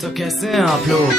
तो कैसे हैं आप लोग?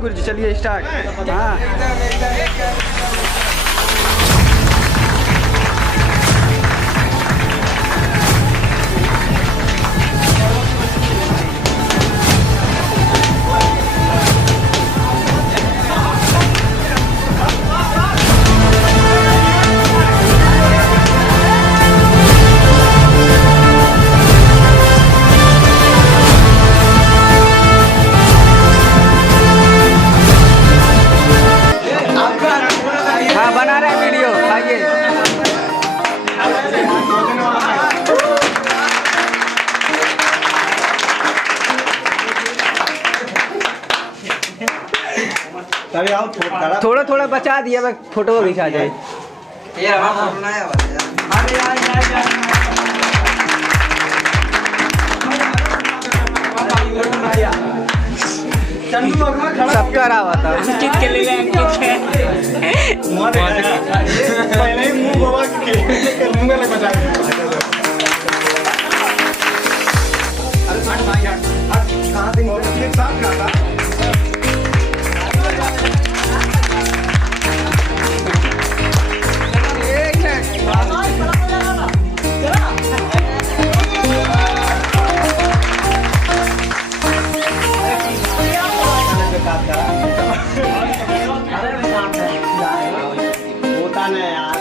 गुरुजी चलिए स्टार्ट। हाँ बना रहे वीडियो, आइए। थोड़ा थोड़ा बचा दिया, मैं फोटो खींचा जाए। सबका रहा हुआ था। के लिए पहले ही मुंह गोवा के मुंह में लग बचा। अरे साथ भाई यार, कहां दिन और एक साथ खाता। होता नहीं यार।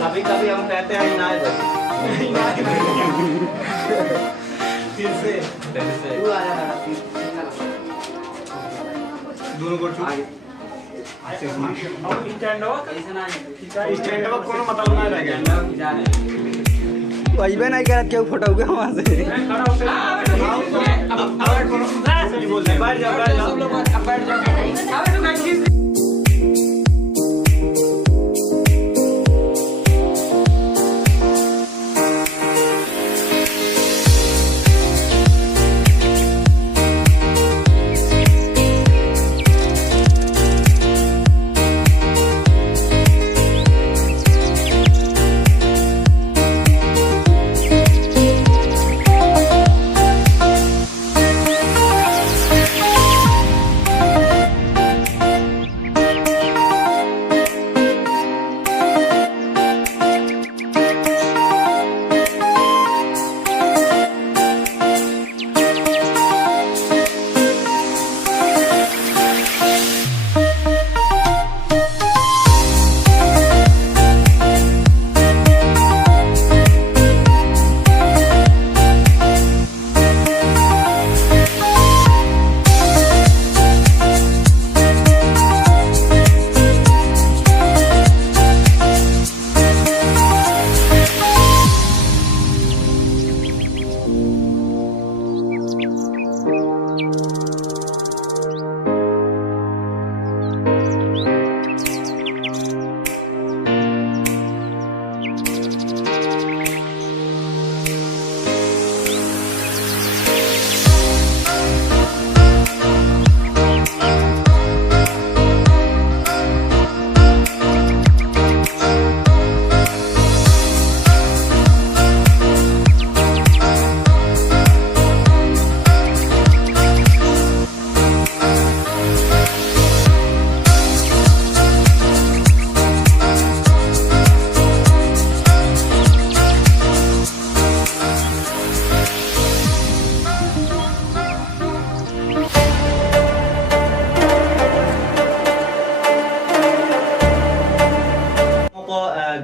कभी कभी हम कहते हैं इनायत फिर से तू आ जा दोनों को छू स्टैंड अप कोनो मतलब ना रह गया वही नहीं करत क्यों फोटो के वहां से अब कोनो बोल दे बैठ जाओ सब लोग बैठ जाओ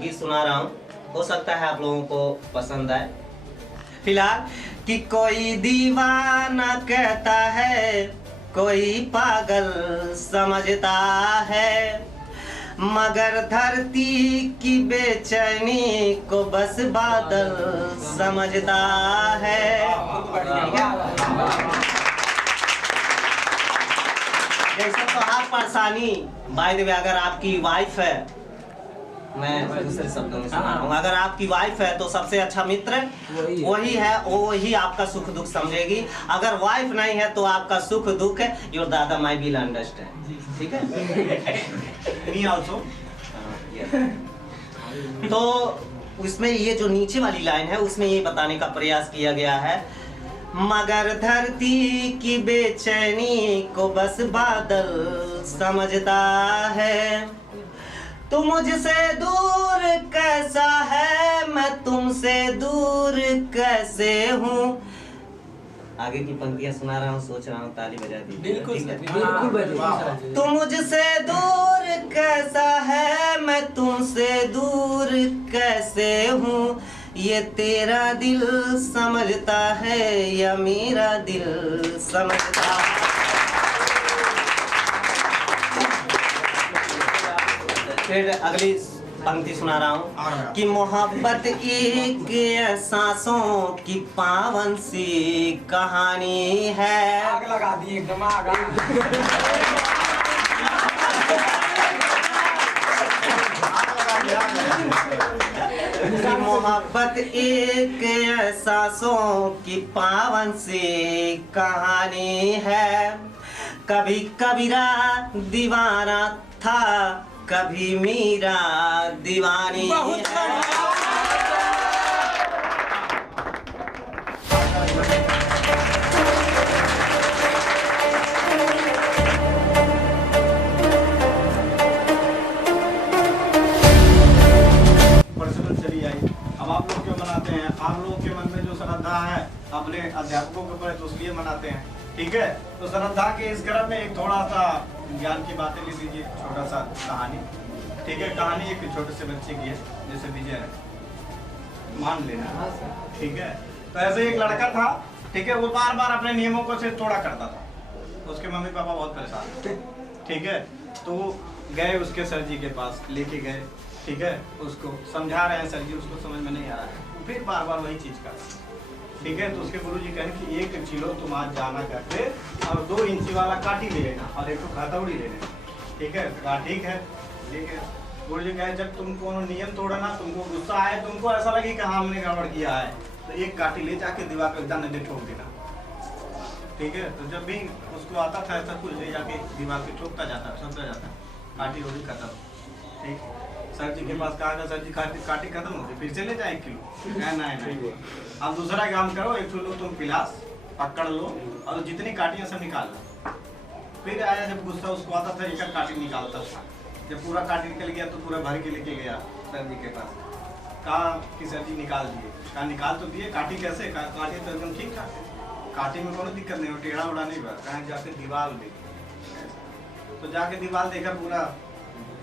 गीत सुना रहा हूँ, हो सकता है आप लोगों को पसंद आए। फिलहाल कि कोई दीवाना कहता है, कोई पागल समझता है, मगर धरती की बेचैनी को बस बादल समझता है। जैसे तो आप परेशानी बाय द वे, अगर आपकी वाइफ है, मैं दूसरे शब्दों में सुना रहा हूँ, अगर आपकी वाइफ है तो सबसे अच्छा मित्र वही है, वही आपका सुख दुख समझेगी। अगर वाइफ नहीं है तो आपका सुख दुख है योर दादा माई विल अंडरस्टैंड, ठीक है। Me also. तो उसमें ये जो नीचे वाली लाइन है उसमें ये बताने का प्रयास किया गया है, मगर धरती की बेचैनी को बस बादल समझता है। तू मुझसे दूर कैसा है, मैं तुमसे दूर कैसे हूँ। आगे की पंक्तियां सुना रहा हूँ, सोच रहा हूँ ताली बजा दी। बिल्कुल बिल्कुल। तू मुझसे दूर कैसा है, मैं तुमसे दूर कैसे हूँ। ये तेरा दिल समझता है या मेरा दिल समझता है। फिर अगली पंक्ति सुना रहा हूँ कि मोहब्बत एक सांसों की पावन सी कहानी है। आग लगा दी एकदम आग। कि मोहब्बत एक सांसों की पावन सी कहानी है। कभी कबीरा दीवाना था, कभी मीरा दीवानी है। आप लोग क्यों मनाते हैं? आप लोगों के मन में जो श्रद्धा है अपने अध्यापकों के ऊपर, तो इसलिए मनाते हैं, ठीक है। तो श्रद्धा के इस क्रम में एक थोड़ा सा ज्ञान की बातें ले लीजिए, छोटा सा कहानी, ठीक है। कहानी एक छोटे से बच्चे की है, जैसे विजय है, मान लेना, ठीक है। तो ऐसे एक लड़का था, ठीक है, वो बार बार अपने नियमों को से तोड़ा करता था, तो उसके मम्मी पापा बहुत परेशान थे, ठीक है। तो गए उसके सर जी के पास, लेके गए, ठीक है, उसको समझा रहे हैं, सर जी उसको समझ में नहीं आ रहा है, फिर बार बार वही चीज का, ठीक है। तो उसके गुरु जी कहें कि 1 किलो तुम आज जाना करके और 2 इंची वाला काटी ले लेना और 1 हथौड़ी ले लेना, ठीक है। कहा ठीक है, ठीक है। गुरु जी कहे जब तुम कोनो नियम तोड़ना, तुमको गुस्सा आए, तुमको ऐसा लगे कि हाँ हमने गड़बड़ किया है, तो 1 काटी ले जाके दीवार पे दाने ठोक देना, ठीक है। तो जब भी उसको आता था ऐसा कुछ ले जाके दीवार पे ठोकता जाता, काटी हो गई खत्म, ठीक। सर जी के पास कहा था, सर जी काटी खत्म हो गई, फिर से ले जाए 1 किलो, नहीं। अब दूसरा काम करो, 1 किलो तुम पिलास पकड़ लो और जितनी काटियां सब निकाल लो। फिर आया, जब गुस्सा उसको आता था, 1 काटी निकालता था। जब पूरा काटी निकल गया तो पूरा भर के लेके गया सर जी के पास, कहा कि सर जी निकाल दिए। कहा निकाल तो दिए, काटी कैसे? काटी तो एकदम ठीक ठाक है, काटी में कोई दिक्कत नहीं, टेढ़ा उड़ा नहीं हुआ। कहीं जाके दीवार देखी, तो जाके दीवार देखा पूरा,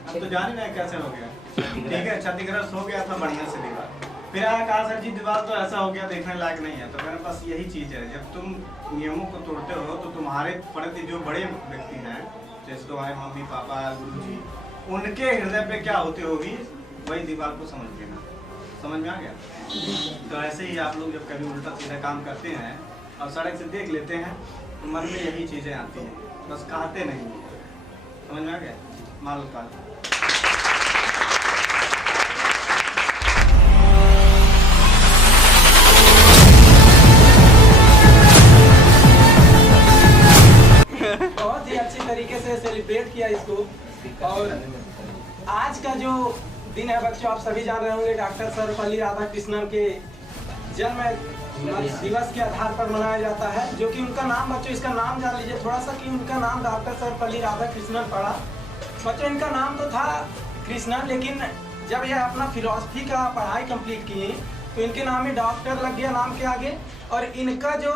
अब तो जान ही नहीं कैसे हो गया, ठीक है, क्षतिग्रस्त हो गया था बढ़िया से दीवार। फिर आया, कहा सर जी दीवार तो ऐसा हो गया, देखने लायक नहीं है। तो मेरे पास यही चीज है, जब तुम नियमों को तोड़ते हो तो तुम्हारे प्रति जो बड़े व्यक्ति हैं, जैसे तुम्हारे मम्मी पापा गुरु जी, उनके हृदय पे क्या होती होगी, वही दीवार को समझ लेना। समझ में आ गया? तो ऐसे ही आप लोग जब कभी उल्टा सीधा काम करते हैं और सड़क से देख लेते हैं, तो मन में यही चीजें आती हैं, बस कहते नहीं। समझ में आ गया? माल का बहुत ही अच्छी तरीके से सेलिब्रेट किया इसको। और आज का जो दिन है बच्चों, आप सभी जान रहे होंगे, डॉक्टर सर्वपल्ली राधाकृष्णन के जन्म दिवस के आधार पर मनाया जाता है, जो कि उनका नाम, बच्चों इसका नाम जान लीजिए थोड़ा सा कि उनका नाम डॉक्टर सर्वपल्ली राधाकृष्णन पड़ा। बच्चों इनका नाम तो था कृष्णन, लेकिन जब ये अपना फिलॉसफी का पढ़ाई कंप्लीट किए तो इनके नाम में डॉक्टर लग गया नाम के आगे। और इनका जो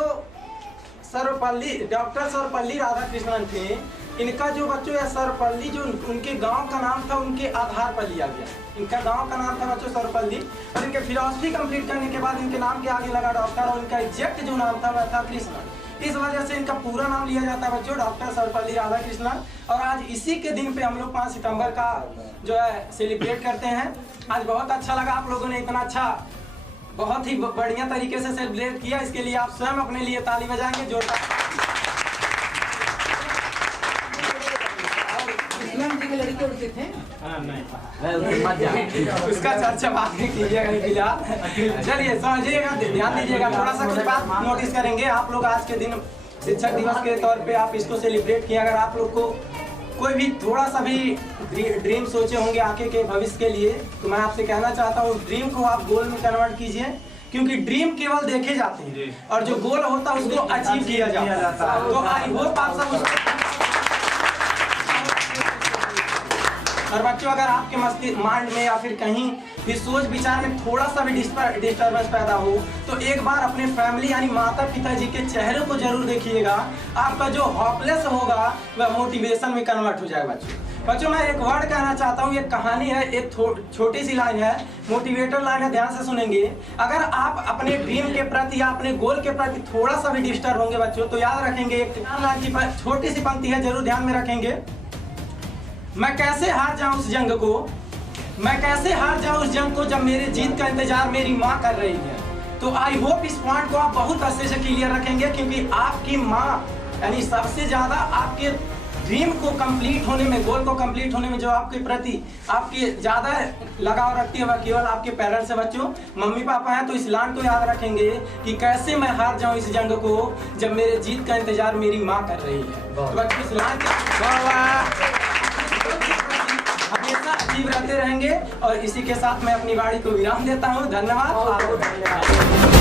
डॉक्टर सर्वपल्ली राधाकृष्णन थे, इनका जो बच्चों या सर्वपल्ली जो उनके गांव का नाम था, उनके आधार पर लिया गया। इनका गांव का नाम था बच्चों सर्वपल्ली, और इनके फिलॉसफी कंप्लीट करने के बाद इनके नाम के आगे लगा डॉक्टर, और इनका एग्जैक्ट जो नाम था वह था कृष्णन। इस वजह से इनका पूरा नाम लिया जाता है बच्चों डॉक्टर सर्वपल्ली राधाकृष्णन। और आज इसी के दिन पे हम लोग 5 सितंबर का जो है सेलिब्रेट करते हैं। आज बहुत अच्छा लगा, आप लोगों ने इतना अच्छा बहुत ही बढ़िया तरीके से सेलिब्रेट किया, इसके लिए आप स्वयं अपने लिए ताली बजाएंगे जोरदार। लड़के उड़ते थे उसका चर्चा बात नहीं कीजिएगा फिलहाल। चलिए समझिएगा, ध्यान दीजिएगा, थोड़ा सा कुछ बात नोटिस करेंगे। आप लोग आज के दिन शिक्षक दिवस के तौर पे आप इसको सेलिब्रेट किए। अगर आप लोग को कोई भी थोड़ा सा भी ड्रीम सोचे होंगे आगे के भविष्य के लिए, तो मैं आपसे कहना चाहता हूँ ड्रीम को आप गोल में कन्वर्ट कीजिए, क्योंकि ड्रीम केवल देखे जाते हैं और जो गोल होता है उसको अचीव किया जाता है। तो आई होप आप सब उसको। और बच्चों अगर आपके मस्तिष्क माइंड में या फिर कहीं भी सोच विचार में थोड़ा सा भी डिस्टर्बेंस पैदा हो, तो एक बार अपने फैमिली यानी माता पिताजी के चेहरे को जरूर देखिएगा। आपका जो हॉपलेस होगा वह मोटिवेशन में कन्वर्ट हो जाएगा। बच्चों मैं एक वर्ड कहना चाहता हूँ, ये कहानी है, एक छोटी सी लाइन है, मोटिवेटर लाइन है, ध्यान से सुनेंगे। अगर आप अपने ड्रीम के प्रति या अपने गोल के प्रति थोड़ा सा भी डिस्टर्ब होंगे बच्चों, तो याद रखेंगे एक लाइन की छोटी सी पंक्ति है, जरूर ध्यान में रखेंगे। मैं कैसे हार जाऊं उस जंग को, मैं कैसे हार जाऊं उस जंग को जब मेरे जीत का इंतजार मेरी माँ कर रही है। तो आई होप इस पॉइंट को आप बहुत अच्छे से क्लियर रखेंगे, क्योंकि आपकी माँ यानी सबसे ज्यादा आपके ड्रीम को कंप्लीट होने में, गोल को कंप्लीट होने में जो आपके प्रति आपके ज्यादा लगाव रखती है वह केवल आपके पेरेंट्स से बच्चों, मम्मी पापा हैं। तो इस लाइन को याद रखेंगे कि कैसे मैं हार जाऊं इस जंग को जब मेरे जीत का इंतजार मेरी माँ कर रही है। तो बच्चों इस लाइन हमेशा अजीब रहते रहेंगे। और इसी के साथ मैं अपनी वाणी को विराम देता हूँ। धन्यवाद।